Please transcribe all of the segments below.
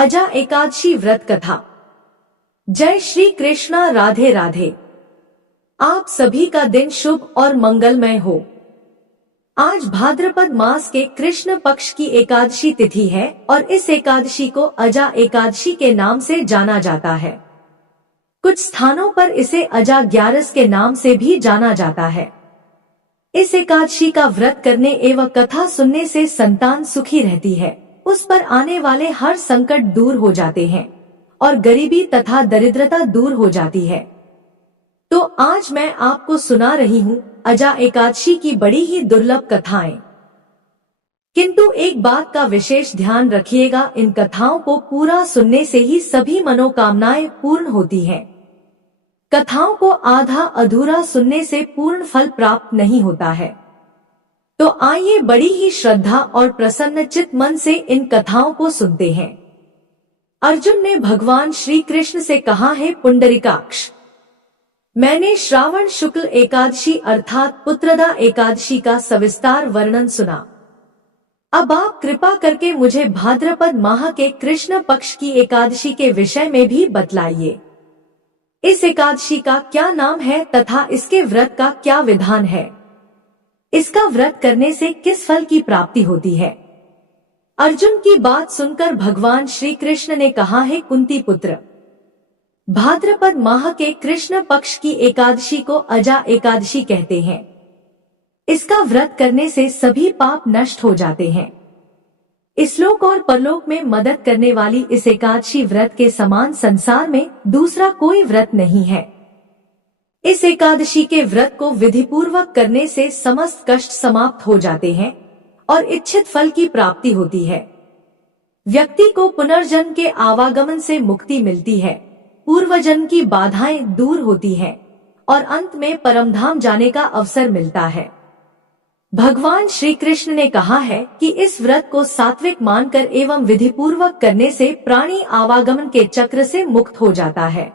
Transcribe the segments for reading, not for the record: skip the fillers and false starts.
अजा एकादशी व्रत कथा। जय श्री कृष्णा, राधे राधे। आप सभी का दिन शुभ और मंगलमय हो। आज भाद्रपद मास के कृष्ण पक्ष की एकादशी तिथि है और इस एकादशी को अजा एकादशी के नाम से जाना जाता है। कुछ स्थानों पर इसे अजा ग्यारस के नाम से भी जाना जाता है। इस एकादशी का व्रत करने एवं कथा सुनने से संतान सुखी रहती है, उस पर आने वाले हर संकट दूर हो जाते हैं और गरीबी तथा दरिद्रता दूर हो जाती है। तो आज मैं आपको सुना रही हूँ अजा एकादशी की बड़ी ही दुर्लभ कथाएं। किंतु एक बात का विशेष ध्यान रखिएगा, इन कथाओं को पूरा सुनने से ही सभी मनोकामनाएं पूर्ण होती हैं। कथाओं को आधा अधूरा सुनने से पूर्ण फल प्राप्त नहीं होता है। तो आइए बड़ी ही श्रद्धा और प्रसन्न चित्त मन से इन कथाओं को सुनते हैं। अर्जुन ने भगवान श्री कृष्ण से कहा है, पुंडरीकाक्ष, मैंने श्रावण शुक्ल एकादशी अर्थात पुत्रदा एकादशी का सविस्तार वर्णन सुना। अब आप कृपा करके मुझे भाद्रपद माह के कृष्ण पक्ष की एकादशी के विषय में भी बतलाइए। इस एकादशी का क्या नाम है तथा इसके व्रत का क्या विधान है? इसका व्रत करने से किस फल की प्राप्ति होती है? अर्जुन की बात सुनकर भगवान श्री कृष्ण ने कहा है, कुंती पुत्र, भाद्रपद माह के कृष्ण पक्ष की एकादशी को अजा एकादशी कहते हैं। इसका व्रत करने से सभी पाप नष्ट हो जाते हैं। इस-लोक और परलोक में मदद करने वाली इस एकादशी व्रत के समान संसार में दूसरा कोई व्रत नहीं है। इस एकादशी के व्रत को विधि पूर्वक करने से समस्त कष्ट समाप्त हो जाते हैं और इच्छित फल की प्राप्ति होती है। व्यक्ति को पुनर्जन्म के आवागमन से मुक्ति मिलती है, पूर्वजन्म की बाधाएं दूर होती हैं और अंत में परमधाम जाने का अवसर मिलता है। भगवान श्री कृष्ण ने कहा है कि इस व्रत को सात्विक मानकर एवं विधि पूर्वक करने से प्राणी आवागमन के चक्र से मुक्त हो जाता है।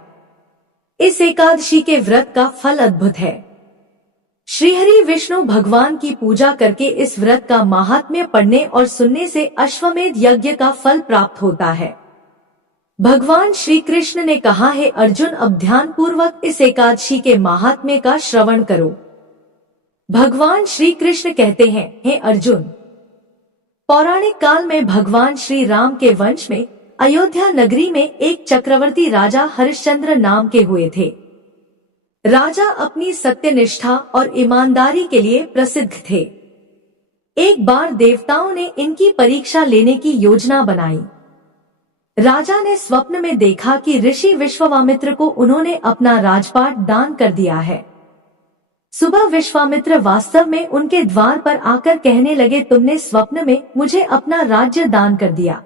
इस एकादशी के व्रत का फल अद्भुत है। श्रीहरि विष्णु भगवान की पूजा करके इस व्रत का महात्म्य पढ़ने और सुनने से अश्वमेध यज्ञ का फल प्राप्त होता है। भगवान श्री कृष्ण ने कहा है, अर्जुन, अब ध्यान पूर्वक इस एकादशी के महात्म्य का श्रवण करो। भगवान श्री कृष्ण कहते हैं, हे अर्जुन, पौराणिक काल में भगवान श्री राम के वंश में अयोध्या नगरी में एक चक्रवर्ती राजा हरिश्चंद्र नाम के हुए थे। राजा अपनी सत्यनिष्ठा और ईमानदारी के लिए प्रसिद्ध थे। एक बार देवताओं ने इनकी परीक्षा लेने की योजना बनाई। राजा ने स्वप्न में देखा कि ऋषि विश्वामित्र को उन्होंने अपना राजपाट दान कर दिया है। सुबह विश्वामित्र वास्तव में उनके द्वार पर आकर कहने लगे, तुमने स्वप्न में मुझे अपना राज्य दान कर दिया।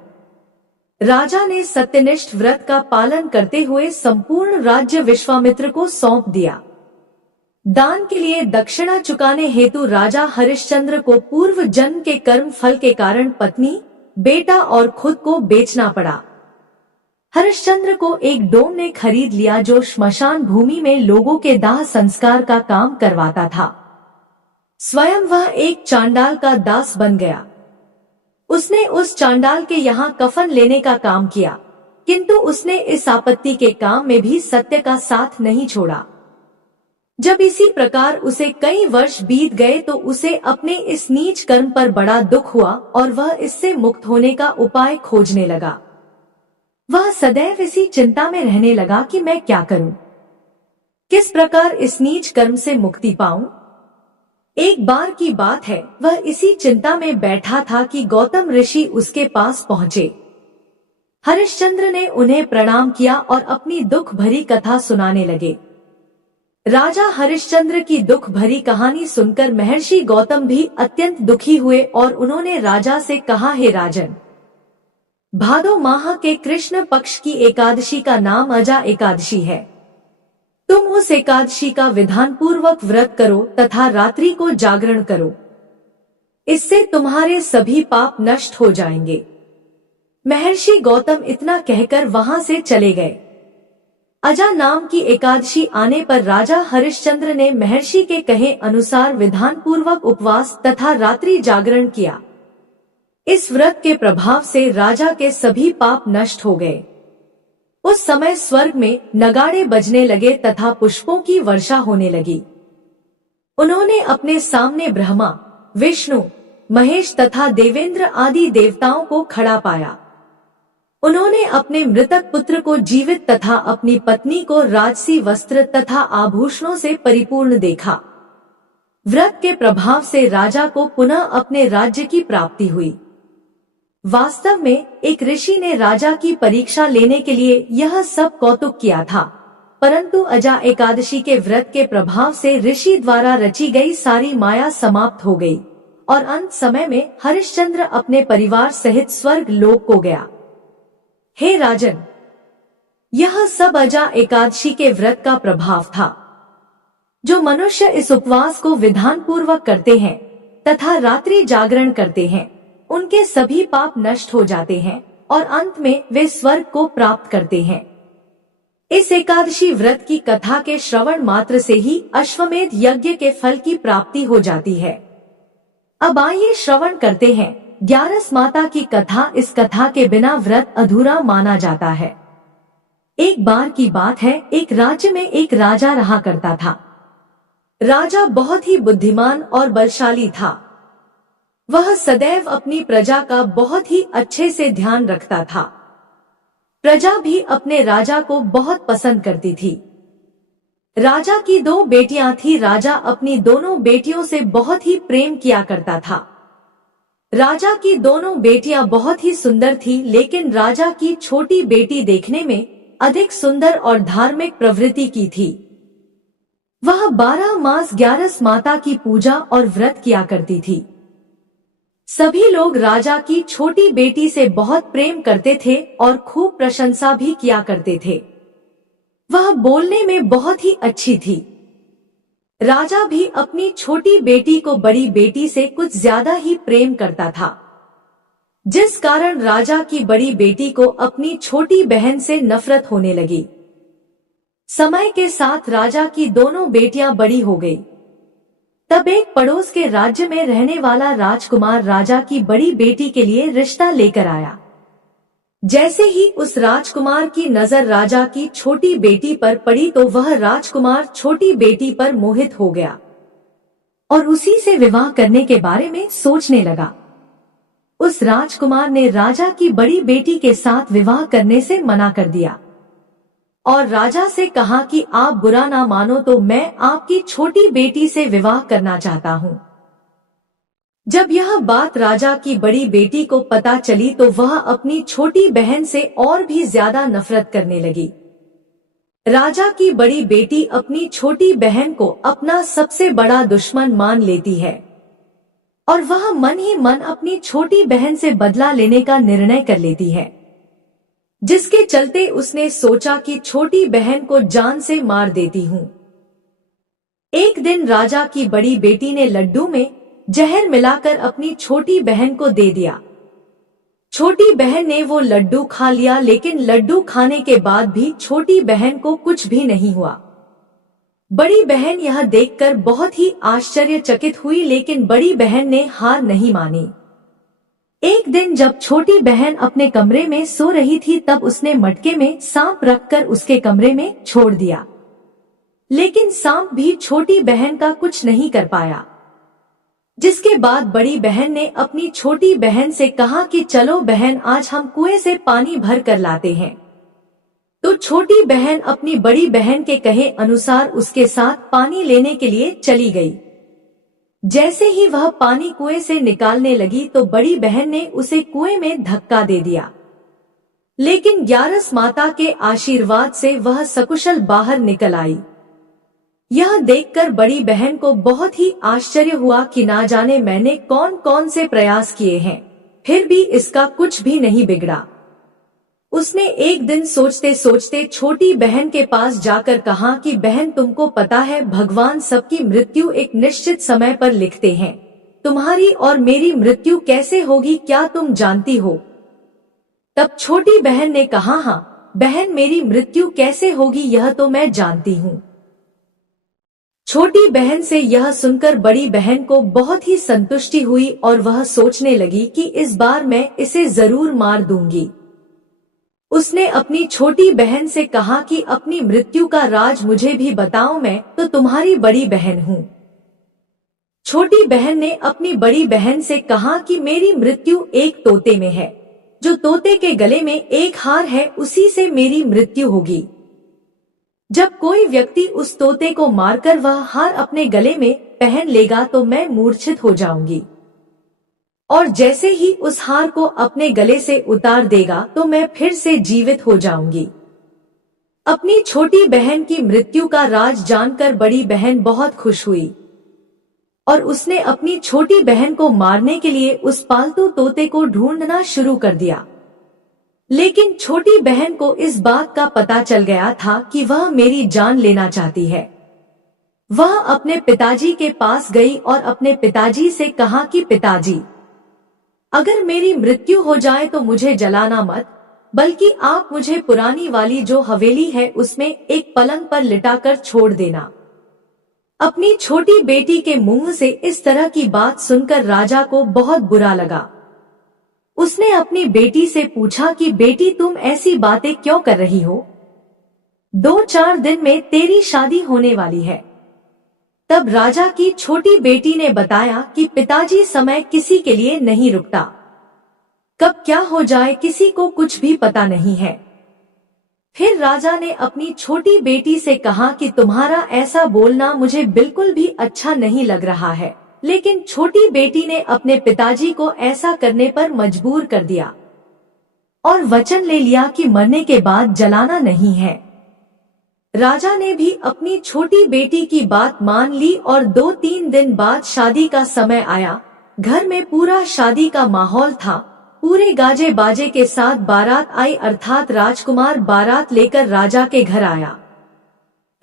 राजा ने सत्यनिष्ठ व्रत का पालन करते हुए संपूर्ण राज्य विश्वामित्र को सौंप दिया। दान के लिए दक्षिणा चुकाने हेतु राजा हरिश्चंद्र को पूर्व जन्म के कर्म फल के कारण पत्नी, बेटा और खुद को बेचना पड़ा। हरिश्चंद्र को एक डोम ने खरीद लिया जो श्मशान भूमि में लोगों के दाह संस्कार का काम करवाता था। स्वयं वह एक चांडाल का दास बन गया। उसने उस चांडाल के यहाँ कफन लेने का काम किया, किंतु उसने इस आपत्ति के काम में भी सत्य का साथ नहीं छोड़ा। जब इसी प्रकार उसे कई वर्ष बीत गए तो उसे अपने इस नीच कर्म पर बड़ा दुख हुआ और वह इससे मुक्त होने का उपाय खोजने लगा। वह सदैव इसी चिंता में रहने लगा कि मैं क्या करूं, किस प्रकार इस नीच कर्म से मुक्ति पाऊं। एक बार की बात है, वह इसी चिंता में बैठा था कि गौतम ऋषि उसके पास पहुंचे। हरिश्चंद्र ने उन्हें प्रणाम किया और अपनी दुख भरी कथा सुनाने लगे। राजा हरिश्चंद्र की दुख भरी कहानी सुनकर महर्षि गौतम भी अत्यंत दुखी हुए और उन्होंने राजा से कहा, हे राजन, भादो माह के कृष्ण पक्ष की एकादशी का नाम अजा एकादशी है। तुम उस एकादशी का विधान पूर्वक व्रत करो तथा रात्रि को जागरण करो। इससे तुम्हारे सभी पाप नष्ट हो जाएंगे। महर्षि गौतम इतना कहकर वहां से चले गए। अजा नाम की एकादशी आने पर राजा हरिश्चंद्र ने महर्षि के कहे अनुसार विधान पूर्वक उपवास तथा रात्रि जागरण किया। इस व्रत के प्रभाव से राजा के सभी पाप नष्ट हो गए। उस समय स्वर्ग में नगाड़े बजने लगे तथा पुष्पों की वर्षा होने लगी। उन्होंने अपने सामने ब्रह्मा, विष्णु, महेश तथा देवेंद्र आदि देवताओं को खड़ा पाया। उन्होंने अपने मृतक पुत्र को जीवित तथा अपनी पत्नी को राजसी वस्त्र तथा आभूषणों से परिपूर्ण देखा। व्रत के प्रभाव से राजा को पुनः अपने राज्य की प्राप्ति हुई। वास्तव में एक ऋषि ने राजा की परीक्षा लेने के लिए यह सब कौतुक किया था, परंतु अजा एकादशी के व्रत के प्रभाव से ऋषि द्वारा रची गई सारी माया समाप्त हो गई और अंत समय में हरिश्चंद्र अपने परिवार सहित स्वर्ग लोक को गया। हे राजन, यह सब अजा एकादशी के व्रत का प्रभाव था। जो मनुष्य इस उपवास को विधान पूर्वक करते हैं तथा रात्रि जागरण करते हैं, उनके सभी पाप नष्ट हो जाते हैं और अंत में वे स्वर्ग को प्राप्त करते हैं। इस एकादशी व्रत की कथा के श्रवण मात्र से ही अश्वमेध यज्ञ के फल की प्राप्ति हो जाती है। अब आइए श्रवण करते हैं ग्यारस माता की कथा। इस कथा के बिना व्रत अधूरा माना जाता है। एक बार की बात है, एक राज्य में एक राजा रहा करता था। राजा बहुत ही बुद्धिमान और बलशाली था। वह सदैव अपनी प्रजा का बहुत ही अच्छे से ध्यान रखता था। प्रजा भी अपने राजा को बहुत पसंद करती थी। राजा की 2 बेटियां थी। राजा अपनी दोनों बेटियों से बहुत ही प्रेम किया करता था। राजा की दोनों बेटियां बहुत ही सुंदर थी, लेकिन राजा की छोटी बेटी देखने में अधिक सुंदर और धार्मिक प्रवृत्ति की थी। वह 12 मास ग्यारस माता की पूजा और व्रत किया करती थी। सभी लोग राजा की छोटी बेटी से बहुत प्रेम करते थे और खूब प्रशंसा भी किया करते थे। वह बोलने में बहुत ही अच्छी थी। राजा भी अपनी छोटी बेटी को बड़ी बेटी से कुछ ज्यादा ही प्रेम करता था, जिस कारण राजा की बड़ी बेटी को अपनी छोटी बहन से नफरत होने लगी। समय के साथ राजा की दोनों बेटियां बड़ी हो गई। तब एक पड़ोस के राज्य में रहने वाला राजकुमार राजा की बड़ी बेटी के लिए रिश्ता लेकर आया। जैसे ही उस राजकुमार की नजर राजा की छोटी बेटी पर पड़ी तो वह राजकुमार छोटी बेटी पर मोहित हो गया और उसी से विवाह करने के बारे में सोचने लगा। उस राजकुमार ने राजा की बड़ी बेटी के साथ विवाह करने से मना कर दिया और राजा से कहा कि आप बुरा ना मानो तो मैं आपकी छोटी बेटी से विवाह करना चाहता हूँ। जब यह बात राजा की बड़ी बेटी को पता चली तो वह अपनी छोटी बहन से और भी ज्यादा नफरत करने लगी। राजा की बड़ी बेटी अपनी छोटी बहन को अपना सबसे बड़ा दुश्मन मान लेती है और वह मन ही मन अपनी छोटी बहन से बदला लेने का निर्णय कर लेती है, जिसके चलते उसने सोचा कि छोटी बहन को जान से मार देती हूँ। एक दिन राजा की बड़ी बेटी ने लड्डू में जहर मिलाकर अपनी छोटी बहन को दे दिया। छोटी बहन ने वो लड्डू खा लिया, लेकिन लड्डू खाने के बाद भी छोटी बहन को कुछ भी नहीं हुआ। बड़ी बहन यह देखकर बहुत ही आश्चर्यचकित हुई, लेकिन बड़ी बहन ने हार नहीं मानी। एक दिन जब छोटी बहन अपने कमरे में सो रही थी तब उसने मटके में सांप रखकर उसके कमरे में छोड़ दिया, लेकिन सांप भी छोटी बहन का कुछ नहीं कर पाया। जिसके बाद बड़ी बहन ने अपनी छोटी बहन से कहा कि चलो बहन, आज हम कुएं से पानी भर कर लाते हैं। तो छोटी बहन अपनी बड़ी बहन के कहे अनुसार उसके साथ पानी लेने के लिए चली गई। जैसे ही वह पानी कुएं से निकालने लगी तो बड़ी बहन ने उसे कुएं में धक्का दे दिया, लेकिन ग्यारस माता के आशीर्वाद से वह सकुशल बाहर निकल आई। यह देखकर बड़ी बहन को बहुत ही आश्चर्य हुआ कि ना जाने मैंने कौन कौन से प्रयास किए हैं, फिर भी इसका कुछ भी नहीं बिगड़ा। उसने एक दिन सोचते सोचते छोटी बहन के पास जाकर कहा कि बहन, तुमको पता है भगवान सबकी मृत्यु एक निश्चित समय पर लिखते हैं। तुम्हारी और मेरी मृत्यु कैसे होगी क्या तुम जानती हो? तब छोटी बहन ने कहा, हाँ बहन, मेरी मृत्यु कैसे होगी यह तो मैं जानती हूँ। छोटी बहन से यह सुनकर बड़ी बहन को बहुत ही संतुष्टि हुई और वह सोचने लगी कि इस बार मैं इसे जरूर मार दूंगी। उसने अपनी छोटी बहन से कहा कि अपनी मृत्यु का राज मुझे भी बताओ, मैं तो तुम्हारी बड़ी बहन हूँ। छोटी बहन ने अपनी बड़ी बहन से कहा कि मेरी मृत्यु एक तोते में है। जो तोते के गले में एक हार है उसी से मेरी मृत्यु होगी। जब कोई व्यक्ति उस तोते को मारकर वह हार अपने गले में पहन लेगा तो मैं मूर्छित हो जाऊंगी, और जैसे ही उस हार को अपने गले से उतार देगा तो मैं फिर से जीवित हो जाऊंगी। अपनी छोटी बहन की मृत्यु का राज जानकर बड़ी बहन बहुत खुश हुई और उसने अपनी छोटी बहन को मारने के लिए उस पालतू तोते को ढूंढना शुरू कर दिया। लेकिन छोटी बहन को इस बात का पता चल गया था कि वह मेरी जान लेना चाहती है। वह अपने पिताजी के पास गई और अपने पिताजी से कहा कि पिताजी, अगर मेरी मृत्यु हो जाए तो मुझे जलाना मत, बल्कि आप मुझे पुरानी वाली जो हवेली है उसमें एक पलंग पर लिटाकर छोड़ देना। अपनी छोटी बेटी के मुंह से इस तरह की बात सुनकर राजा को बहुत बुरा लगा। उसने अपनी बेटी से पूछा कि बेटी, तुम ऐसी बातें क्यों कर रही हो? 2-4 दिन में तेरी शादी होने वाली है। तब राजा की छोटी बेटी ने बताया कि पिताजी, समय किसी के लिए नहीं रुकता, कब क्या हो जाए किसी को कुछ भी पता नहीं है। फिर राजा ने अपनी छोटी बेटी से कहा कि तुम्हारा ऐसा बोलना मुझे बिल्कुल भी अच्छा नहीं लग रहा है। लेकिन छोटी बेटी ने अपने पिताजी को ऐसा करने पर मजबूर कर दिया और वचन ले लिया कि मरने के बाद जलाना नहीं है। राजा ने भी अपनी छोटी बेटी की बात मान ली और 2-3 दिन बाद शादी का समय आया। घर में पूरा शादी का माहौल था। पूरे गाजे बाजे के साथ बारात आई, अर्थात राजकुमार बारात लेकर राजा के घर आया।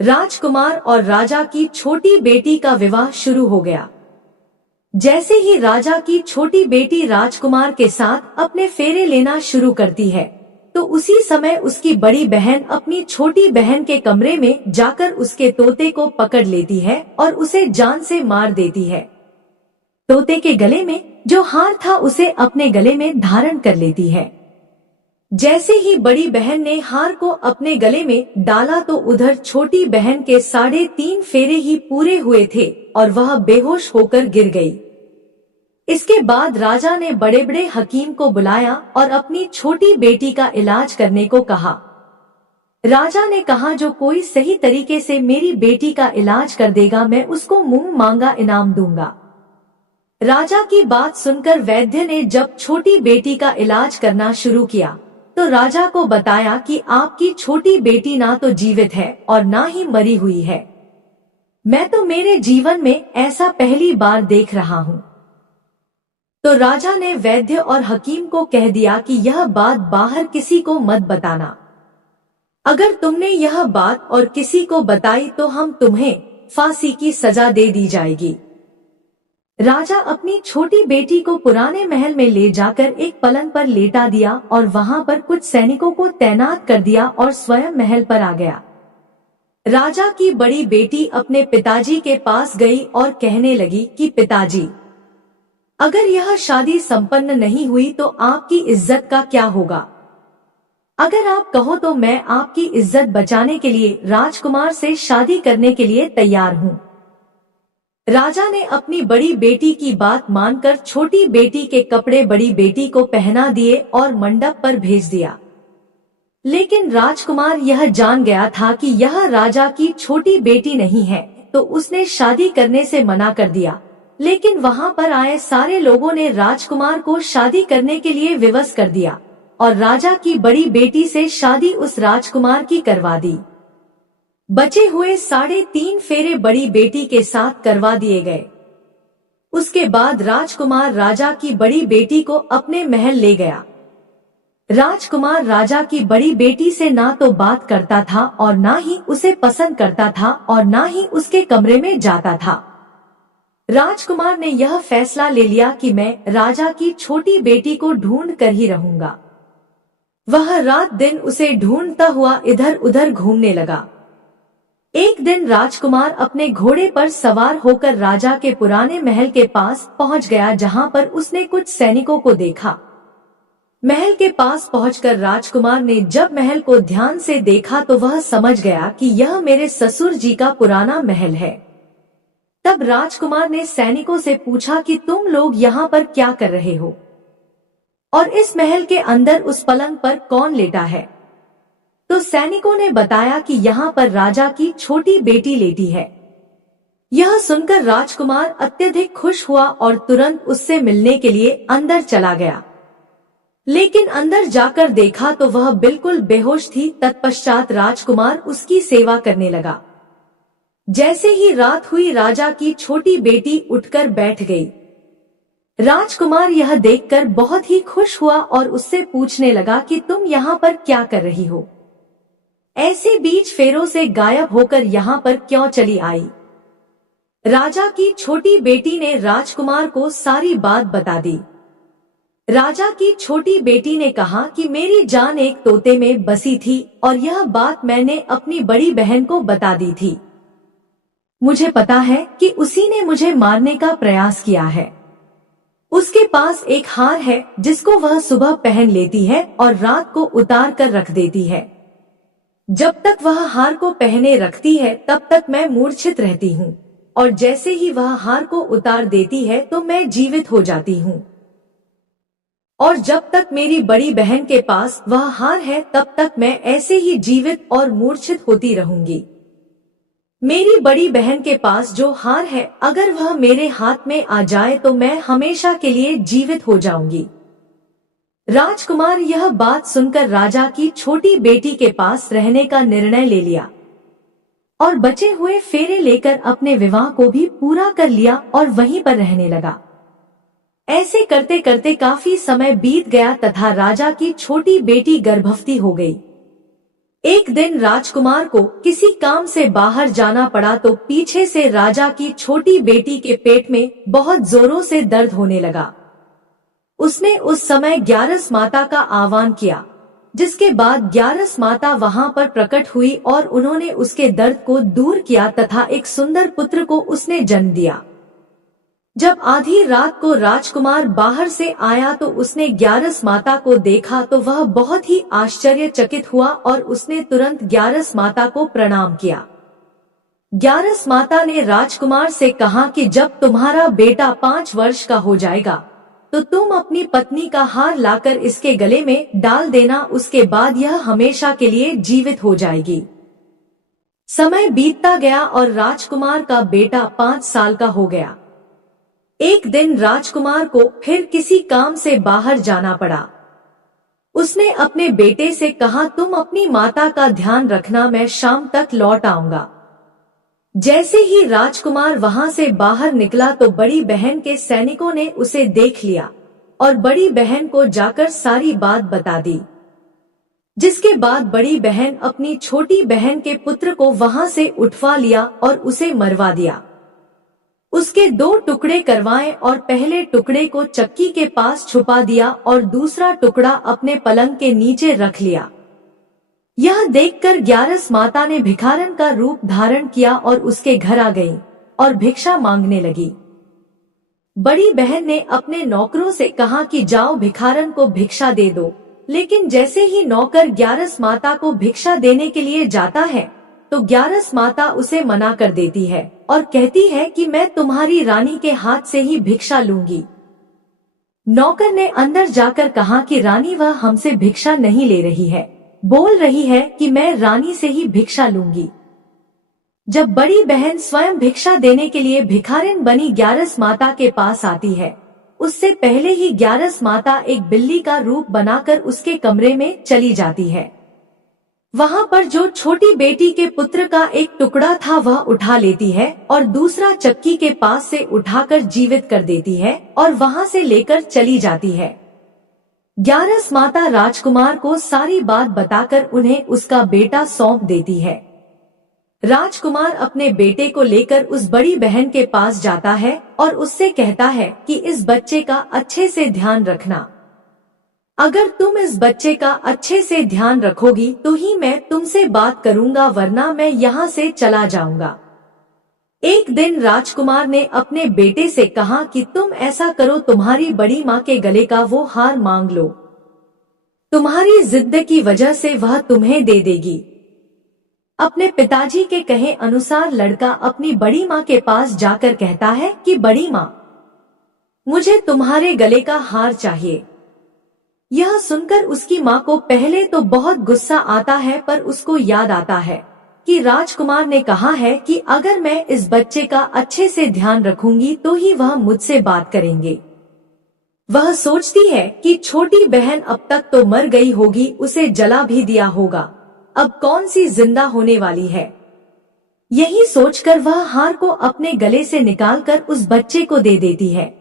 राजकुमार और राजा की छोटी बेटी का विवाह शुरू हो गया। जैसे ही राजा की छोटी बेटी राजकुमार के साथ अपने फेरे लेना शुरू करती है तो उसी समय उसकी बड़ी बहन अपनी छोटी बहन के कमरे में जाकर उसके तोते को पकड़ लेती है और उसे जान से मार देती है। तोते के गले में जो हार था उसे अपने गले में धारण कर लेती है। जैसे ही बड़ी बहन ने हार को अपने गले में डाला तो उधर छोटी बहन के 3.5 फेरे ही पूरे हुए थे और वह बेहोश होकर गिर गई। इसके बाद राजा ने बड़े बड़े हकीम को बुलाया और अपनी छोटी बेटी का इलाज करने को कहा। राजा ने कहा, जो कोई सही तरीके से मेरी बेटी का इलाज कर देगा मैं उसको मुंह मांगा इनाम दूंगा। राजा की बात सुनकर वैद्य ने जब छोटी बेटी का इलाज करना शुरू किया तो राजा को बताया कि आपकी छोटी बेटी ना तो जीवित है और ना ही मरी हुई है। मैं तो मेरे जीवन में ऐसा पहली बार देख रहा हूँ। तो राजा ने वैद्य और हकीम को कह दिया कि यह बात बाहर किसी को मत बताना। अगर तुमने यह बात और किसी को बताई तो हम तुम्हें फांसी की सजा दे दी जाएगी। राजा अपनी छोटी बेटी को पुराने महल में ले जाकर एक पलंग पर लेटा दिया और वहां पर कुछ सैनिकों को तैनात कर दिया और स्वयं महल पर आ गया। राजा की बड़ी बेटी अपने पिताजी के पास गई और कहने लगी कि पिताजी, अगर यह शादी संपन्न नहीं हुई तो आपकी इज्जत का क्या होगा? अगर आप कहो तो मैं आपकी इज्जत बचाने के लिए राजकुमार से शादी करने के लिए तैयार हूँ। राजा ने अपनी बड़ी बेटी की बात मानकर छोटी बेटी के कपड़े बड़ी बेटी को पहना दिए और मंडप पर भेज दिया। लेकिन राजकुमार यह जान गया था कि यह राजा की छोटी बेटी नहीं है, तो उसने शादी करने से मना कर दिया। लेकिन वहां पर आए सारे लोगों ने राजकुमार को शादी करने के लिए विवश कर दिया और राजा की बड़ी बेटी से शादी उस राजकुमार की करवा दी। बचे हुए 3.5 फेरे बड़ी बेटी के साथ करवा दिए गए। उसके बाद राजकुमार राजा की बड़ी बेटी को अपने महल ले गया। राजकुमार राजा की बड़ी बेटी से ना तो बात करता था और ना ही उसे पसंद करता था और ना ही उसके कमरे में जाता था। राजकुमार ने यह फैसला ले लिया कि मैं राजा की छोटी बेटी को ढूंढ कर ही रहूंगा। वह रात दिन उसे ढूंढता हुआ इधर उधर घूमने लगा। एक दिन राजकुमार अपने घोड़े पर सवार होकर राजा के पुराने महल के पास पहुंच गया, जहां पर उसने कुछ सैनिकों को देखा। महल के पास पहुंचकर राजकुमार ने जब महल को ध्यान से देखा तो वह समझ गया कि यह मेरे ससुर जी का पुराना महल है। तब राजकुमार ने सैनिकों से पूछा कि तुम लोग यहाँ पर क्या कर रहे हो और इस महल के अंदर उस पलंग पर कौन लेटा है। तो सैनिकों ने बताया कि यहाँ पर राजा की छोटी बेटी लेटी है। यह सुनकर राजकुमार अत्यधिक खुश हुआ और तुरंत उससे मिलने के लिए अंदर चला गया, लेकिन अंदर जाकर देखा तो वह बिल्कुल बेहोश थी। तत्पश्चात राजकुमार उसकी सेवा करने लगा। जैसे ही रात हुई, राजा की छोटी बेटी उठकर बैठ गई। राजकुमार यह देखकर बहुत ही खुश हुआ और उससे पूछने लगा कि तुम यहाँ पर क्या कर रही हो, ऐसे बीच फेरों से गायब होकर यहाँ पर क्यों चली आई। राजा की छोटी बेटी ने राजकुमार को सारी बात बता दी। राजा की छोटी बेटी ने कहा कि मेरी जान एक तोते में बसी थी और यह बात मैंने अपनी बड़ी बहन को बता दी थी। मुझे पता है कि उसी ने मुझे मारने का प्रयास किया है। उसके पास एक हार है जिसको वह सुबह पहन लेती है और रात को उतार कर रख देती है। जब तक वह हार को पहने रखती है तब तक मैं मूर्छित रहती हूँ, और जैसे ही वह हार को उतार देती है तो मैं जीवित हो जाती हूँ। और जब तक मेरी बड़ी बहन के पास वह हार है तब तक मैं ऐसे ही जीवित और मूर्छित होती रहूंगी। मेरी बड़ी बहन के पास जो हार है, अगर वह मेरे हाथ में आ जाए तो मैं हमेशा के लिए जीवित हो जाऊंगी। राजकुमार यह बात सुनकर राजा की छोटी बेटी के पास रहने का निर्णय ले लिया और बचे हुए फेरे लेकर अपने विवाह को भी पूरा कर लिया और वहीं पर रहने लगा। ऐसे करते करते काफी समय बीत गया तथा राजा की छोटी बेटी गर्भवती हो गई। एक दिन राजकुमार को किसी काम से बाहर जाना पड़ा तो पीछे से राजा की छोटी बेटी के पेट में बहुत जोरों से दर्द होने लगा। उसने उस समय ग्यारस माता का आह्वान किया, जिसके बाद ग्यारस माता वहां पर प्रकट हुई और उन्होंने उसके दर्द को दूर किया तथा एक सुंदर पुत्र को उसने जन्म दिया। जब आधी रात को राजकुमार बाहर से आया तो उसने ग्यारस माता को देखा तो वह बहुत ही आश्चर्यचकित हुआ और उसने तुरंत ग्यारस माता को प्रणाम किया। ग्यारस माता ने राजकुमार से कहा कि जब तुम्हारा बेटा 5 वर्ष का हो जाएगा तो तुम अपनी पत्नी का हार लाकर इसके गले में डाल देना, उसके बाद यह हमेशा के लिए जीवित हो जाएगी। समय बीतता गया और राजकुमार का बेटा 5 साल का हो गया। एक दिन राजकुमार को फिर किसी काम से बाहर जाना पड़ा। उसने अपने बेटे से कहा, तुम अपनी माता का ध्यान रखना, मैं शाम तक लौट आऊंगा। जैसे ही राजकुमार वहां से बाहर निकला तो बड़ी बहन के सैनिकों ने उसे देख लिया और बड़ी बहन को जाकर सारी बात बता दी, जिसके बाद बड़ी बहन अपनी छोटी बहन के पुत्र को वहां से उठवा लिया और उसे मरवा दिया। उसके 2 टुकड़े करवाए और पहले टुकड़े को चक्की के पास छुपा दिया और दूसरा टुकड़ा अपने पलंग के नीचे रख लिया। यह देखकर ग्यारस माता ने भिखारन का रूप धारण किया और उसके घर आ गई और भिक्षा मांगने लगी। बड़ी बहन ने अपने नौकरों से कहा कि जाओ भिखारन को भिक्षा दे दो, लेकिन जैसे ही नौकर ग्यारस माता को भिक्षा देने के लिए जाता है तो ग्यारस माता उसे मना कर देती है और कहती है कि मैं तुम्हारी रानी के हाथ से ही भिक्षा लूंगी। नौकर ने अंदर जाकर कहा कि रानी वह हमसे भिक्षा नहीं ले रही है, बोल रही है कि मैं रानी से ही भिक्षा लूंगी। जब बड़ी बहन स्वयं भिक्षा देने के लिए भिखारिन बनी ग्यारस माता के पास आती है, उससे पहले ही ग्यारस माता एक बिल्ली का रूप बनाकर उसके कमरे में चली जाती है। वहां पर जो छोटी बेटी के पुत्र का एक टुकड़ा था वह उठा लेती है और दूसरा चक्की के पास से उठाकर जीवित कर देती है और वहां से लेकर चली जाती है। ग्यारस माता राजकुमार को सारी बात बताकर उन्हें उसका बेटा सौंप देती है। राजकुमार अपने बेटे को लेकर उस बड़ी बहन के पास जाता है और उससे कहता है कि इस बच्चे का अच्छे से ध्यान रखना। अगर तुम इस बच्चे का अच्छे से ध्यान रखोगी तो ही मैं तुमसे बात करूंगा, वरना मैं यहाँ से चला जाऊंगा। एक दिन राजकुमार ने अपने बेटे से कहा कि तुम ऐसा करो, तुम्हारी बड़ी माँ के गले का वो हार मांग लो, तुम्हारी जिद की वजह से वह तुम्हें दे देगी। अपने पिताजी के कहे अनुसार लड़का अपनी बड़ी माँ के पास जाकर कहता है कि बड़ी माँ, मुझे तुम्हारे गले का हार चाहिए। यह सुनकर उसकी माँ को पहले तो बहुत गुस्सा आता है, पर उसको याद आता है कि राजकुमार ने कहा है कि अगर मैं इस बच्चे का अच्छे से ध्यान रखूंगी तो ही वह मुझसे बात करेंगे। वह सोचती है कि छोटी बहन अब तक तो मर गई होगी, उसे जला भी दिया होगा, अब कौन सी जिंदा होने वाली है। यही सोचकर वह हार को अपने गले से निकालकर उस बच्चे को दे देती है।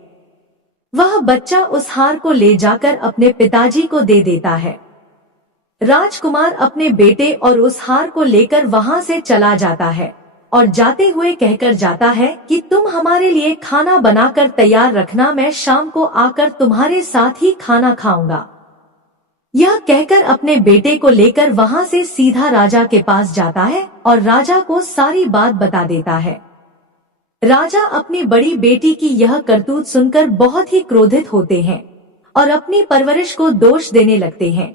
वह बच्चा उस हार को ले जाकर अपने पिताजी को दे देता है। राजकुमार अपने बेटे और उस हार को लेकर वहां से चला जाता है और जाते हुए कहकर जाता है कि तुम हमारे लिए खाना बनाकर तैयार रखना, मैं शाम को आकर तुम्हारे साथ ही खाना खाऊंगा। यह कहकर अपने बेटे को लेकर वहां से सीधा राजा के पास जाता है और राजा को सारी बात बता देता है। राजा अपनी बड़ी बेटी की यह करतूत सुनकर बहुत ही क्रोधित होते हैं और अपनी परवरिश को दोष देने लगते हैं।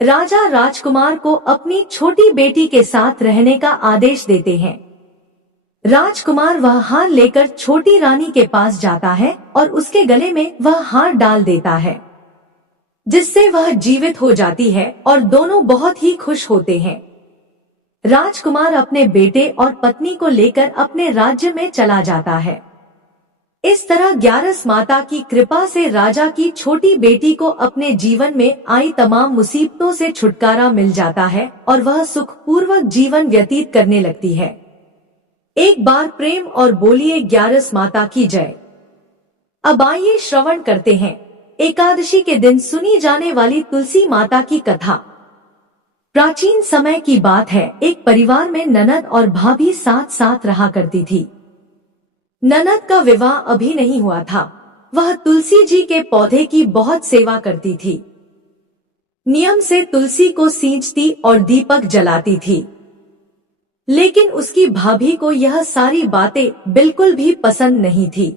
राजा राजकुमार को अपनी छोटी बेटी के साथ रहने का आदेश देते हैं। राजकुमार वह हार लेकर छोटी रानी के पास जाता है और उसके गले में वह हार डाल देता है, जिससे वह जीवित हो जाती है और दोनों बहुत ही खुश होते हैं। राजकुमार अपने बेटे और पत्नी को लेकर अपने राज्य में चला जाता है। इस तरह ग्यारस माता की कृपा से राजा की छोटी बेटी को अपने जीवन में आई तमाम मुसीबतों से छुटकारा मिल जाता है और वह सुखपूर्वक जीवन व्यतीत करने लगती है। एक बार प्रेम और बोलिए ग्यारस माता की जय। अब आइए श्रवण करते हैं एकादशी के दिन सुनी जाने वाली तुलसी माता की कथा। प्राचीन समय की बात है, एक परिवार में ननद और भाभी साथ साथ रहा करती थी। ननद का विवाह अभी नहीं हुआ था। वह तुलसी जी के पौधे की बहुत सेवा करती थी। नियम से तुलसी को सींचती और दीपक जलाती थी। लेकिन उसकी भाभी को यह सारी बातें बिल्कुल भी पसंद नहीं थी।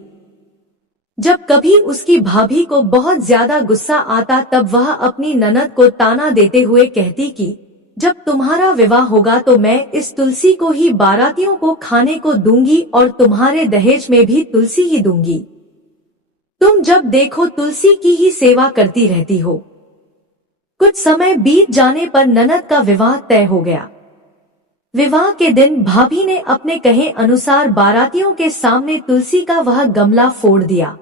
जब कभी उसकी भाभी को बहुत ज्यादा गुस्सा आता तब वह अपनी ननद को ताना देते हुए कहती कि जब तुम्हारा विवाह होगा तो मैं इस तुलसी को ही बारातियों को खाने को दूंगी और तुम्हारे दहेज में भी तुलसी ही दूंगी। तुम जब देखो तुलसी की ही सेवा करती रहती हो। कुछ समय बीत जाने पर ननद का विवाह तय हो गया। विवाह के दिन भाभी ने अपने कहे अनुसार बारातियों के सामने तुलसी का वह गमला फोड़ दिया,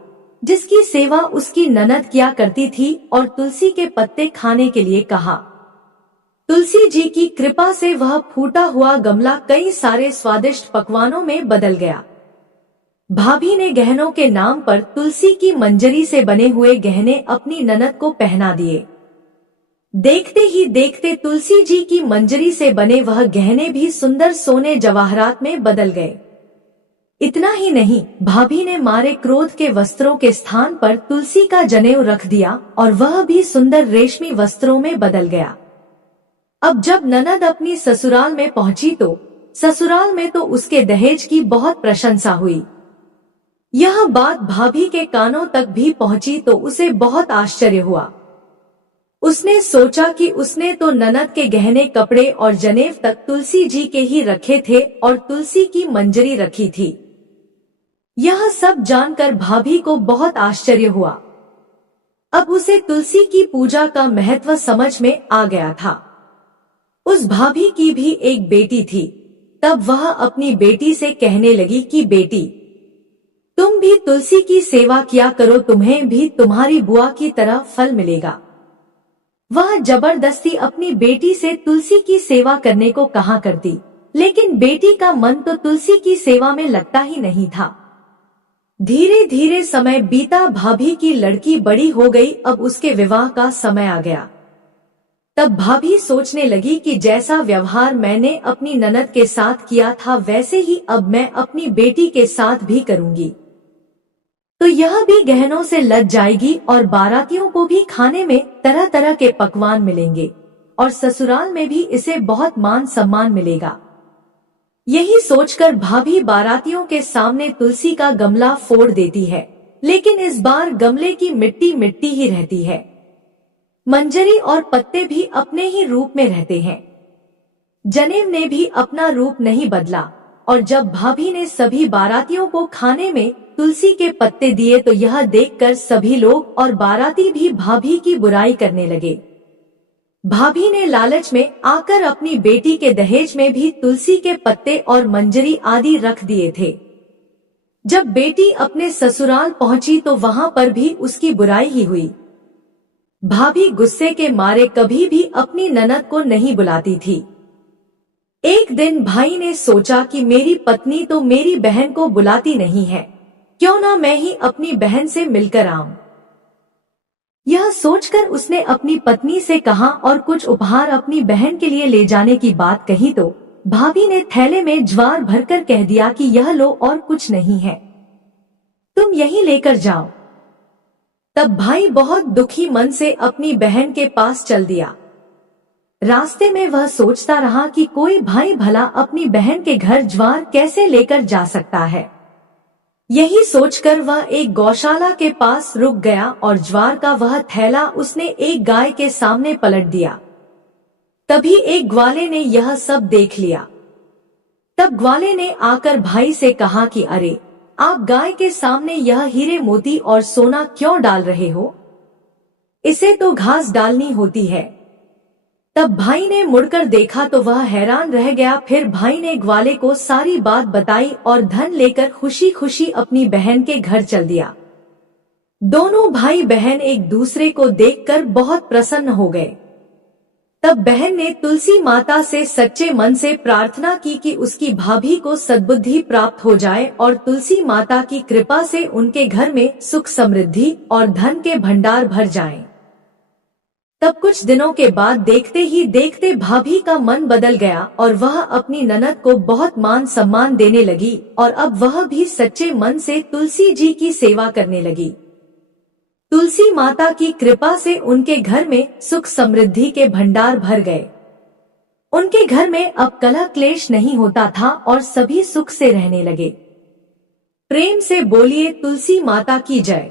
जिसकी सेवा उसकी ननद किया करती थी, और तुलसी के पत्ते खाने के लिए कहा। तुलसी जी की कृपा से वह फूटा हुआ गमला कई सारे स्वादिष्ट पकवानों में बदल गया। भाभी ने गहनों के नाम पर तुलसी की मंजरी से बने हुए गहने अपनी ननद को पहना दिए। देखते ही देखते तुलसी जी की मंजरी से बने वह गहने भी सुंदर सोने जवाहरात में बदल गए। इतना ही नहीं, भाभी ने मारे क्रोध के वस्त्रों के स्थान पर तुलसी का जनेऊ रख दिया और वह भी सुंदर रेशमी वस्त्रों में बदल गया। अब जब ननद अपनी ससुराल में पहुंची तो ससुराल में तो उसके दहेज की बहुत प्रशंसा हुई। यह बात भाभी के कानों तक भी पहुंची तो उसे बहुत आश्चर्य हुआ। उसने सोचा कि उसने तो ननद के गहने, कपड़े और जनेव तक तुलसी जी के ही रखे थे और तुलसी की मंजरी रखी थी। यह सब जानकर भाभी को बहुत आश्चर्य हुआ। अब उसे तुलसी की पूजा का महत्व समझ में आ गया था। उस भाभी की भी एक बेटी थी। तब वह अपनी बेटी से कहने लगी कि बेटी, तुम भी तुलसी की सेवा किया करो, तुम्हें भी तुम्हारी बुआ की तरह फल मिलेगा। वह जबरदस्ती अपनी बेटी से तुलसी की सेवा करने को कहा करती, लेकिन बेटी का मन तो तुलसी की सेवा में लगता ही नहीं था। धीरे धीरे समय बीता, भाभी की लड़की बड़ी हो गई। अब उसके विवाह का समय आ गया। तब भाभी सोचने लगी कि जैसा व्यवहार मैंने अपनी ननद के साथ किया था वैसे ही अब मैं अपनी बेटी के साथ भी करूंगी। तो यह भी गहनों से लद जाएगी और बारातियों को भी खाने में तरह तरह के पकवान मिलेंगे और ससुराल में भी इसे बहुत मान सम्मान मिलेगा। यही सोचकर भाभी बारातियों के सामने तुलसी का गमला फोड़ देती है, लेकिन इस बार गमले की मिट्टी मिट्टी ही रहती है। मंजरी और पत्ते भी अपने ही रूप में रहते हैं। जनेव ने भी अपना रूप नहीं बदला और जब भाभी ने सभी बारातियों को खाने में तुलसी के पत्ते दिए तो यह देखकर सभी लोग और बाराती भी भाभी की बुराई करने लगे। भाभी ने लालच में आकर अपनी बेटी के दहेज में भी तुलसी के पत्ते और मंजरी आदि रख दिए थे। जब बेटी अपने ससुराल पहुंची तो वहां पर भी उसकी बुराई ही हुई। भाभी गुस्से के मारे कभी भी अपनी ननद को नहीं बुलाती थी। एक दिन भाई ने सोचा कि मेरी पत्नी तो मेरी बहन को बुलाती नहीं है, क्यों ना मैं ही अपनी बहन से मिलकर आऊं। यह सोचकर उसने अपनी पत्नी से कहा और कुछ उपहार अपनी बहन के लिए ले जाने की बात कही तो भाभी ने थैले में ज्वार भरकर कह दिया कि यह लो और कुछ नहीं है, तुम यही लेकर जाओ। तब भाई बहुत दुखी मन से अपनी बहन के पास चल दिया। रास्ते में वह सोचता रहा कि कोई भाई भला अपनी बहन के घर ज्वार कैसे लेकर जा सकता है। यही सोचकर वह एक गौशाला के पास रुक गया और ज्वार का वह थैला उसने एक गाय के सामने पलट दिया। तभी एक ग्वाले ने यह सब देख लिया। तब ग्वाले ने आकर भाई से कहा कि अरे, आप गाय के सामने यह हीरे मोती और सोना क्यों डाल रहे हो? इसे तो घास डालनी होती है। तब भाई ने मुड़कर देखा तो वह हैरान रह गया। फिर भाई ने ग्वाले को सारी बात बताई और धन लेकर खुशी खुशी अपनी बहन के घर चल दिया। दोनों भाई बहन एक दूसरे को देखकर बहुत प्रसन्न हो गए। तब बहन ने तुलसी माता से सच्चे मन से प्रार्थना की कि उसकी भाभी को सद्बुद्धि प्राप्त हो जाए और तुलसी माता की कृपा से उनके घर में सुख समृद्धि और धन के भंडार भर जाएं। तब कुछ दिनों के बाद देखते ही देखते भाभी का मन बदल गया और वह अपनी ननद को बहुत मान सम्मान देने लगी और अब वह भी सच्चे मन से तुलसी जी की सेवा करने लगी। तुलसी माता की कृपा से उनके घर में सुख समृद्धि के भंडार भर गए। उनके घर में अब कलह क्लेश नहीं होता था और सभी सुख से रहने लगे। प्रेम से बोलिए तुलसी माता की जय।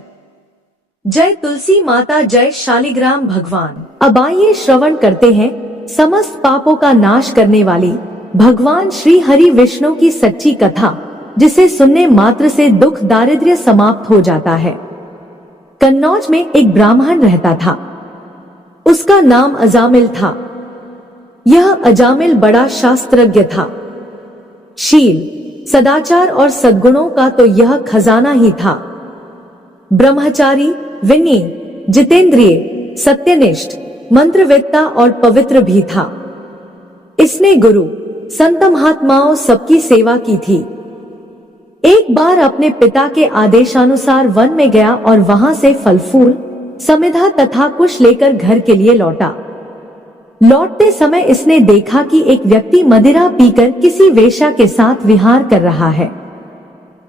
जय तुलसी माता, जय शालिग्राम भगवान। अब आइए श्रवण करते हैं समस्त पापों का नाश करने वाली भगवान श्री हरि विष्णु की सच्ची कथा, जिसे सुनने मात्र से दुख दारिद्र्य समाप्त हो जाता है। कन्नौज में एक ब्राह्मण रहता था। उसका नाम अजामिल था। यह अजामिल बड़ा शास्त्रज्ञ था। शील, सदाचार और सद्गुणों का तो यह खजाना ही था। ब्रह्मचारी, विनयी, जितेंद्रिय, सत्यनिष्ठ, मंत्रवेत्ता और पवित्र भी था। इसने गुरु, संत महात्माओं सबकी सेवा की थी। एक बार अपने पिता के आदेशानुसार वन में गया और वहां से फल फूल, समिधा तथा कुश लेकर घर के लिए लौटा। लौटते समय इसने देखा कि एक व्यक्ति मदिरा पीकर किसी वेश्या के साथ विहार कर रहा है।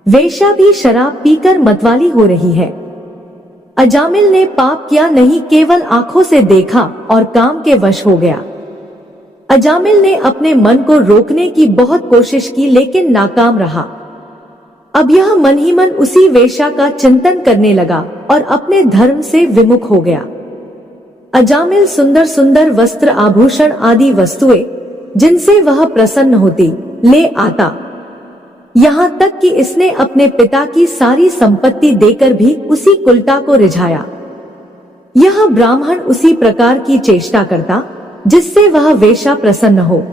वेश्या भी शराब पीकर मतवाली हो रही है। अजामिल ने पाप किया नहीं, केवल आंखों से देखा और काम के वश हो गया। अजामिल ने अपने मन को रोकने की बहुत कोशिश की लेकिन नाकाम रहा। अब यह मन ही मन उसी वेश्या का चिंतन करने लगा और अपने धर्म से विमुख हो गया। अजामिल सुंदर सुंदर वस्त्र, आभूषण आदि वस्तुएं जिनसे वह प्रसन्न होती ले आता। यहाँ तक कि इसने अपने पिता की सारी संपत्ति देकर भी उसी कुलटा को रिझाया। यह ब्राह्मण उसी प्रकार की चेष्टा करता जिससे वह वेश्या प्रसन्न हो।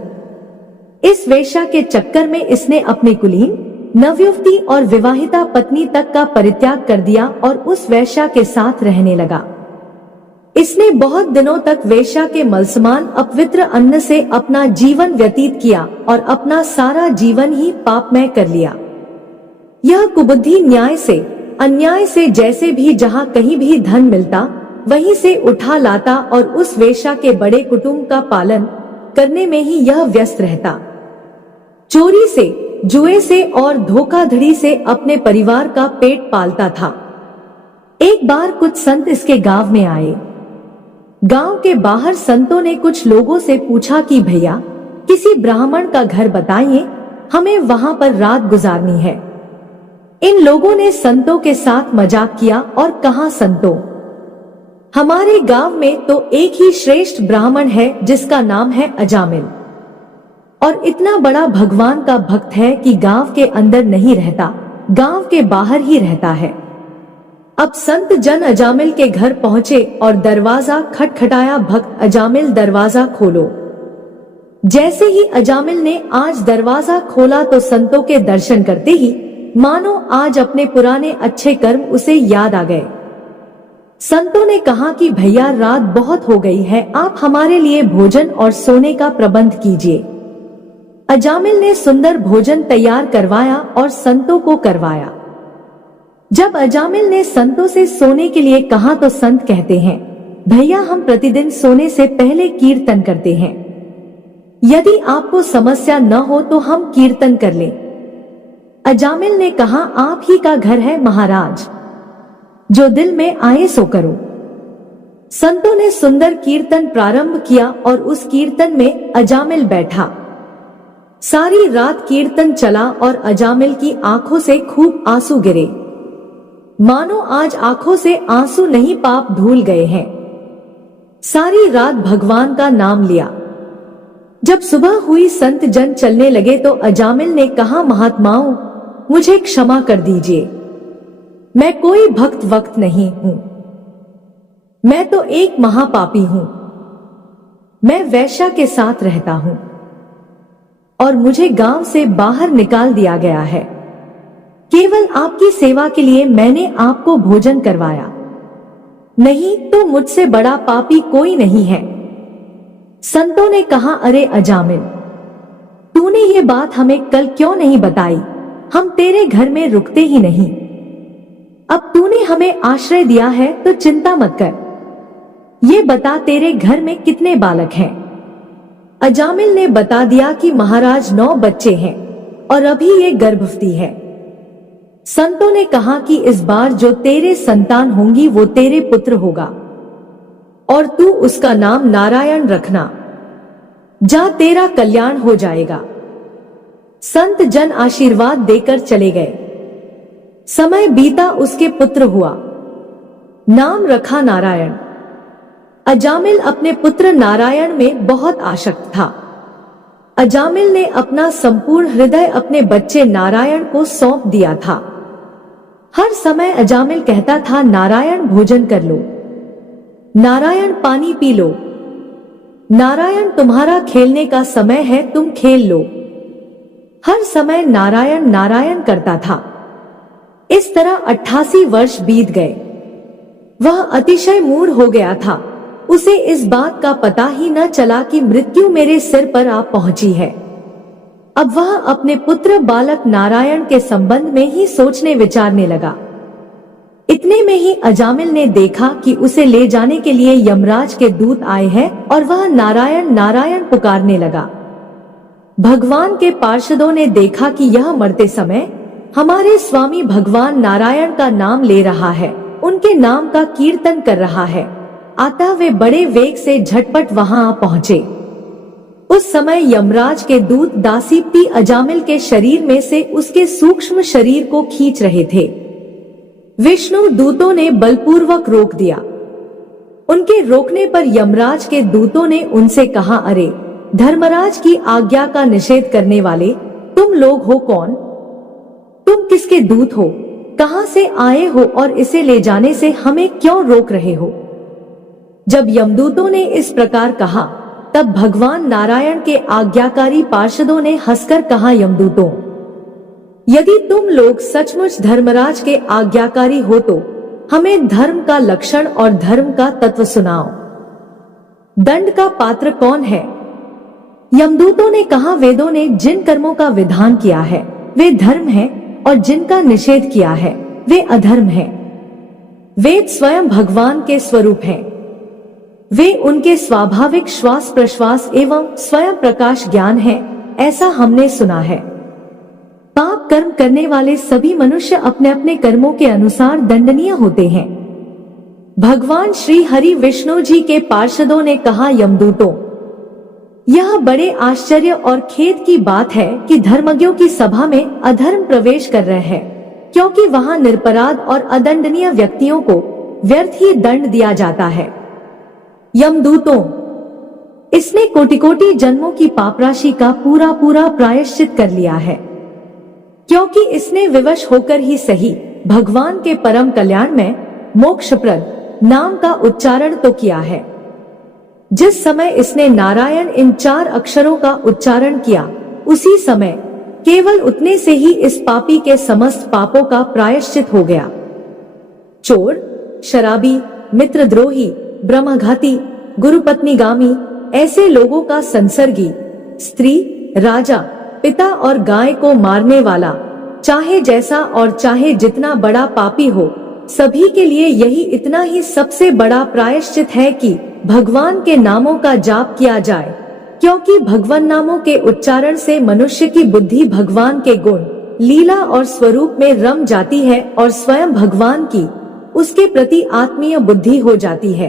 इस वेश्या के चक्कर में इसने अपने कुलीन, नवयुवती और विवाहिता पत्नी तक का परित्याग कर दिया और उस वेश्या के साथ रहने लगा। इसने बहुत दिनों तक वेश्या के मलसमान अपवित्र अन्न से अपना जीवन व्यतीत किया और अपना सारा जीवन ही पापमय कर लिया। यह कुबुद्धि न्याय से, अन्याय से, जैसे भी जहाँ कहीं भी धन मिलता वहीं से उठा लाता और उस वेश्या के बड़े कुटुंब का पालन करने में ही यह व्यस्त रहता। चोरी से, जुए से और धोखाधड़ी से अपने परिवार का पेट पालता था। एक बार कुछ संत इसके गांव में आए। गांव के बाहर संतों ने कुछ लोगों से पूछा कि भैया किसी ब्राह्मण का घर बताइए, हमें वहां पर रात गुजारनी है। इन लोगों ने संतों के साथ मजाक किया और कहा, संतों, हमारे गांव में तो एक ही श्रेष्ठ ब्राह्मण है जिसका नाम है अजामिल, और इतना बड़ा भगवान का भक्त है कि गांव के अंदर नहीं रहता, गांव के बाहर ही रहता है। अब संत जन अजामिल के घर पहुंचे और दरवाजा खटखटाया। भक्त अजामिल, दरवाजा खोलो। जैसे ही अजामिल ने आज दरवाजा खोला तो संतों के दर्शन करते ही मानो आज अपने पुराने अच्छे कर्म उसे याद आ गए। संतों ने कहा कि भैया रात बहुत हो गई है, आप हमारे लिए भोजन और सोने का प्रबंध कीजिए। अजामिल ने सुंदर भोजन तैयार करवाया और संतों को करवाया। जब अजामिल ने संतों से सोने के लिए कहा तो संत कहते हैं, भैया हम प्रतिदिन सोने से पहले कीर्तन करते हैं, यदि आपको समस्या न हो तो हम कीर्तन कर लें। अजामिल ने कहा, आप ही का घर है महाराज, जो दिल में आए सो करो। संतों ने सुंदर कीर्तन प्रारंभ किया और उस कीर्तन में अजामिल बैठा। सारी रात कीर्तन चला और अजामिल की आंखों से खूब आंसू गिरे, मानो आज आंखों से आंसू नहीं पाप धुल गए हैं। सारी रात भगवान का नाम लिया। जब सुबह हुई संत जन चलने लगे तो अजामिल ने कहा, महात्माओं मुझे क्षमा कर दीजिए, मैं कोई भक्त वक्त नहीं हूं, मैं तो एक महापापी हूं। मैं वैश्या के साथ रहता हूं और मुझे गांव से बाहर निकाल दिया गया है। केवल आपकी सेवा के लिए मैंने आपको भोजन करवाया, नहीं तो मुझसे बड़ा पापी कोई नहीं है। संतों ने कहा, अरे अजामिल, तूने ये बात हमें कल क्यों नहीं बताई, हम तेरे घर में रुकते ही नहीं। अब तूने हमें आश्रय दिया है तो चिंता मत कर, ये बता तेरे घर में कितने बालक हैं। अजामिल ने बता दिया कि महाराज 9 बच्चे हैं और अभी ये गर्भवती है। संतों ने कहा कि इस बार जो तेरे संतान होंगी वो तेरे पुत्र होगा और तू उसका नाम नारायण रखना, जा तेरा कल्याण हो जाएगा। संत जन आशीर्वाद देकर चले गए। समय बीता, उसके पुत्र हुआ, नाम रखा नारायण। अजामिल अपने पुत्र नारायण में बहुत आसक्त था। अजामिल ने अपना संपूर्ण हृदय अपने बच्चे नारायण को सौंप दिया था। हर समय अजामिल कहता था, नारायण भोजन कर लो, नारायण पानी पी लो, नारायण तुम्हारा खेलने का समय है, तुम खेल लो। हर समय नारायण नारायण करता था। इस तरह 88 वर्ष बीत गए। वह अतिशय मूढ़ हो गया था। उसे इस बात का पता ही न चला कि मृत्यु मेरे सिर पर आ पहुंची है। अब वह अपने पुत्र बालक नारायण के संबंध में ही सोचने विचारने लगा। इतने में ही अजामिल ने देखा कि उसे ले जाने के लिए यमराज के दूत आए हैं और वह नारायण नारायण पुकारने लगा। भगवान के पार्षदों ने देखा कि यह मरते समय हमारे स्वामी भगवान नारायण का नाम ले रहा है, उनके नाम का कीर्तन कर रहा है। अतः वे बड़े वेग से झटपट वहां आ पहुंचे। उस समय यमराज के दूत दासीप्ती अजामिल के शरीर में से उसके सूक्ष्म शरीर को खींच रहे थे। विष्णु दूतों ने बलपूर्वक रोक दिया। उनके रोकने पर यमराज के दूतों ने उनसे कहा, अरे धर्मराज की आज्ञा का निषेध करने वाले तुम लोग हो कौन? तुम किसके दूत हो? कहां से आए हो और इसे ले जाने से हमें क्यों रोक रहे हो? जब यमदूतों ने इस प्रकार कहा तब भगवान नारायण के आज्ञाकारी पार्षदों ने हंसकर कहा, यमदूतों, यदि तुम लोग सचमुच धर्मराज के आज्ञाकारी हो तो हमें धर्म का लक्षण और धर्म का तत्व सुनाओ। दंड का पात्र कौन है? यमदूतों ने कहा, वेदों ने जिन कर्मों का विधान किया है वे धर्म है और जिनका निषेध किया है वे अधर्म है। वेद स्वयं भगवान के स्वरूप हैं। वे उनके स्वाभाविक श्वास प्रश्वास एवं स्वयं प्रकाश ज्ञान है, ऐसा हमने सुना है। पाप कर्म करने वाले सभी मनुष्य अपने अपने कर्मों के अनुसार दंडनीय होते हैं। भगवान श्री हरि विष्णु जी के पार्षदों ने कहा, यमदूतों, यह बड़े आश्चर्य और खेद की बात है कि धर्मज्ञों की सभा में अधर्म प्रवेश कर रहे हैं, क्योंकि वहां निरपराध और अदंडनीय व्यक्तियों को व्यर्थ ही दंड दिया जाता है। यमदूतों, इसने कोटि कोटि जन्मों की पापराशि का पूरा पूरा प्रायश्चित कर लिया है, क्योंकि इसने विवश होकर ही सही भगवान के परम कल्याण में मोक्षप्रद नाम का उच्चारण तो किया है। जिस समय इसने नारायण इन 4 अक्षरों का उच्चारण किया, उसी समय केवल उतने से ही इस पापी के समस्त पापों का प्रायश्चित हो गया। चोर, शराबी, मित्रद्रोही, ब्रह्मघाती, गुरुपत्नीगामी ऐसे लोगों का संसर्गी, स्त्री, राजा, पिता और गाय को मारने वाला, चाहे जैसा और चाहे जितना बड़ा पापी हो, सभी के लिए यही इतना ही सबसे बड़ा प्रायश्चित है कि भगवान के नामों का जाप किया जाए, क्योंकि भगवान नामों के उच्चारण से मनुष्य की बुद्धि भगवान के गुण, लीला और स्वरूप में रम जाती है और स्वयं भगवान की उसके प्रति आत्मीय बुद्धि हो जाती है।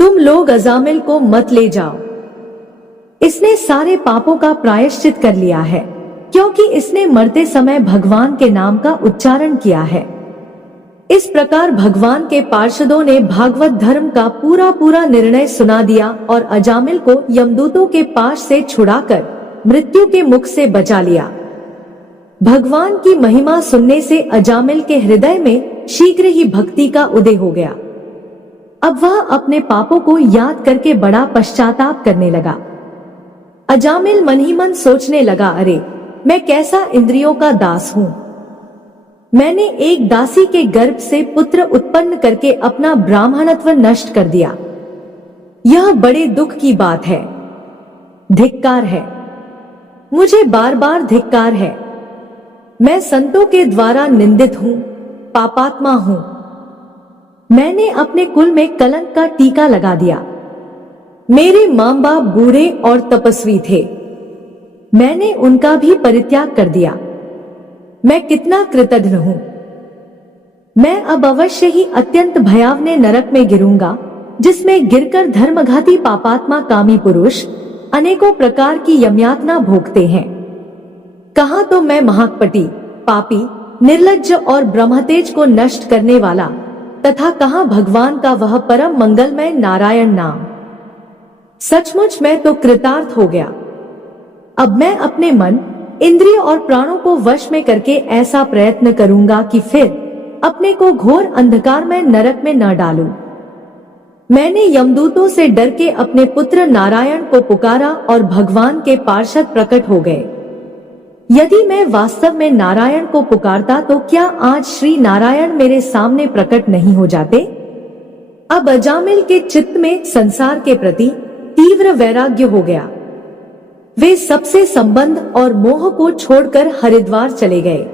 तुम लोग अजामिल को मत ले जाओ, इसने सारे पापों का प्रायश्चित कर लिया है, क्योंकि इसने मरते समय भगवान के नाम का उच्चारण किया है। इस प्रकार भगवान के पार्षदों ने भागवत धर्म का पूरा पूरा निर्णय सुना दिया और अजामिल को यमदूतों के पाश से छुड़ाकर मृत्यु के मुख से बचा लिया। भगवान की महिमा सुनने से अजामिल के हृदय में शीघ्र ही भक्ति का उदय हो गया। अब वह अपने पापों को याद करके बड़ा पश्चाताप करने लगा। अजामिल मन ही मन सोचने लगा, अरे मैं कैसा इंद्रियों का दास हूँ। मैंने एक दासी के गर्भ से पुत्र उत्पन्न करके अपना ब्राह्मणत्व नष्ट कर दिया। यह बड़े दुख की बात है। धिक्कार है, मुझे बार बार धिक्कार है। मैं संतों के द्वारा निंदित हूँ, पापात्मा हूँ। मैंने अपने कुल में कलंक का टीका लगा दिया। मेरे माँ बाप बूढ़े और तपस्वी थे, मैंने उनका भी परित्याग कर दिया। मैं कितना कृतघ्न हूँ। मैं अब अवश्य ही अत्यंत भयावने नरक में गिरूंगा, जिसमें गिरकर धर्मघाती पापात्मा कामी पुरुष अनेकों प्रकार की यमयातना भोगते हैं। कहाँ तो मैं महाकपटी, पापी, निर्लज्ज और ब्रह्मतेज को नष्ट करने वाला, तथा कहाँ भगवान का वह परम मंगलमय नारायण नाम। सचमुच मैं तो कृतार्थ हो गया। अब मैं अपने मन, इंद्रिय और प्राणों को वश में करके ऐसा प्रयत्न करूंगा कि फिर अपने को घोर अंधकार में नरक में न डालूं। मैंने यमदूतों से डर के अपने पुत्र नारायण को पुकारा और भगवान के पार्षद प्रकट हो गए। यदि मैं वास्तव में नारायण को पुकारता तो क्या आज श्री नारायण मेरे सामने प्रकट नहीं हो जाते। अब अजामिल के चित्त में संसार के प्रति तीव्र वैराग्य हो गया। वे सबसे संबंध और मोह को छोड़कर हरिद्वार चले गए।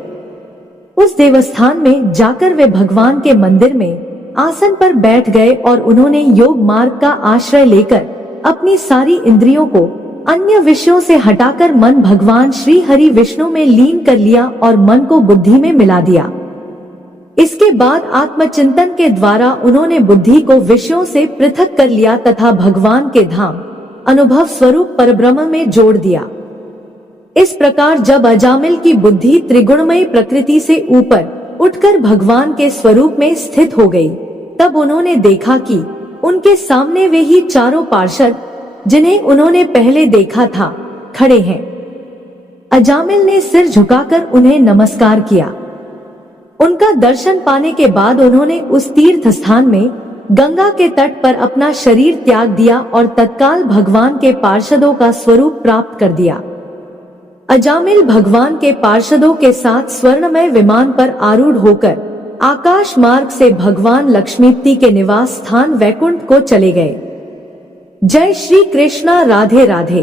उस देवस्थान में जाकर वे भगवान के मंदिर में आसन पर बैठ गए और उन्होंने योग मार्ग का आश्रय लेकर अपनी सारी इंद्रियों को अन्य विषयों से हटाकर मन भगवान श्री हरि विष्णु में लीन कर लिया और मन को बुद्धि में मिला दिया। इसके बाद आत्मचिंतन के द्वारा उन्होंने बुद्धि को विषयों से पृथक कर लिया तथा भगवान के धाम अनुभव स्वरूप परब्रह्म में जोड़ दिया। इस प्रकार जब अजामिल की बुद्धि त्रिगुणमयी प्रकृति से ऊपर उठकर भगवान के स्वरूप में स्थित हो गई, तब उन्होंने देखा कि उनके सामने वे ही चारों पार्षद जिन्हें उन्होंने पहले देखा था खड़े हैं। अजामिल ने सिर झुकाकर उन्हें नमस्कार किया। उनका दर्शन पाने के बाद उन्होंने उस तीर्थ स्थान में गंगा के तट पर अपना शरीर त्याग दिया और तत्काल भगवान के पार्षदों का स्वरूप प्राप्त कर दिया। अजामिल भगवान के पार्षदों के साथ स्वर्णमय विमान पर आरूढ़ होकर आकाश मार्ग से भगवान लक्ष्मीपति के निवास स्थान वैकुंठ को चले गए। जय श्री कृष्णा, राधे राधे।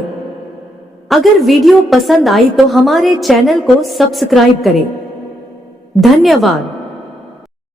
अगर वीडियो पसंद आई तो हमारे चैनल को सब्सक्राइब करें। धन्यवाद।